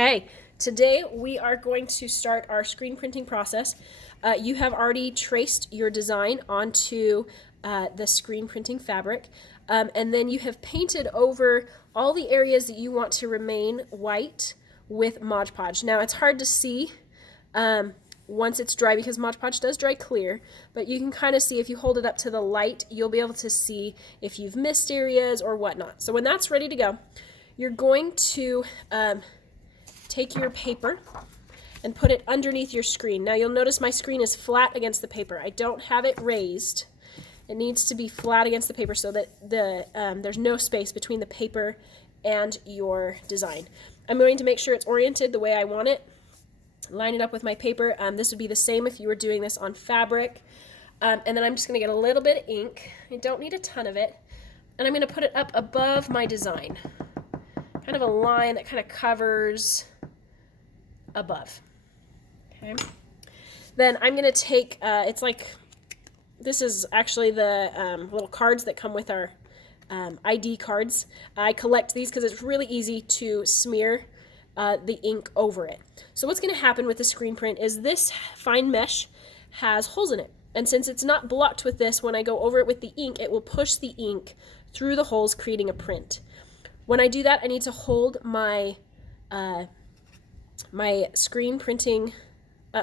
Okay, today we are going to start our screen printing process. You have already traced your design onto the screen printing fabric, and then you have painted over all the areas that you want to remain white with Mod Podge. Now it's hard to see once it's dry because Mod Podge does dry clear, but you can kind of see if you hold it up to the light, you'll be able to see if you've missed areas or whatnot. So when that's ready to go, you're going to take your paper and put it underneath your screen. Now you'll notice my screen is flat against the paper. I don't have it raised. It needs to be flat against the paper so that there's no space between the paper and your design. I'm going to make sure it's oriented the way I want it. Line it up with my paper. This would be the same if you were doing this on fabric. And then I'm just going to get a little bit of ink. I don't need a ton of it. And I'm going to put it up above my design. Kind of a line that kind of covers above. Okay. Then I'm going to take, this is actually the little cards that come with our ID cards. I collect these because it's really easy to smear the ink over it. So what's going to happen with the screen print is this fine mesh has holes in it. And since it's not blocked with this, when I go over it with the ink, it will push the ink through the holes, creating a print. When I do that, I need to hold my my screen printing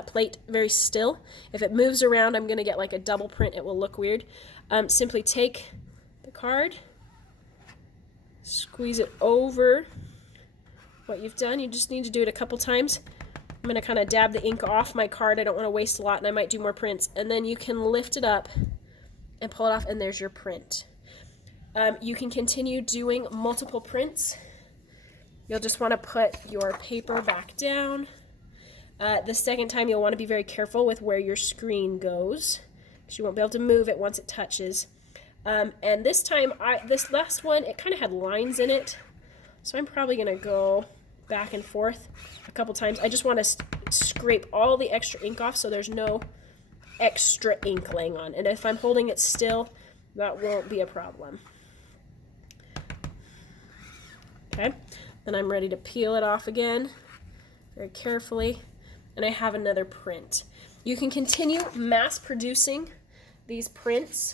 plate very still. If it moves around, I'm going to get like a double print. It will look weird. Simply take the card, squeeze it over what you've done. You just need to do it a couple times. I'm going to kind of dab the ink off my card. I don't want to waste a lot, and I might do more prints. And then you can lift it up and pull it off, and there's your print. You can continue doing multiple prints. You'll just want to put your paper back down. The second time, you'll want to be very careful with where your screen goes, because you won't be able to move it once it touches. And this time, this last one, it kind of had lines in it, so I'm probably going to go back and forth a couple times. I just want to scrape all the extra ink off so there's no extra ink laying on. And if I'm holding it still, that won't be a problem. Okay, then I'm ready to peel it off again very carefully, and I have another print. You can continue mass producing these prints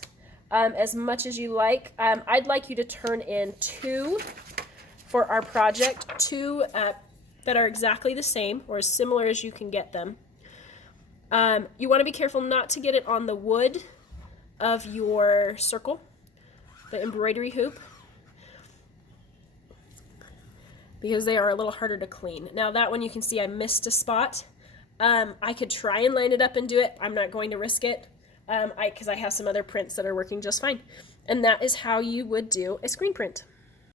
as much as you like. I'd like you to turn in 2 for our project, 2 that are exactly the same or as similar as you can get them. You want to be careful not to get it on the wood of your circle, the embroidery hoop, because they are a little harder to clean. Now that one, you can see I missed a spot. I could try and line it up and do it. I'm not going to risk it because I have some other prints that are working just fine. And that is how you would do a screen print.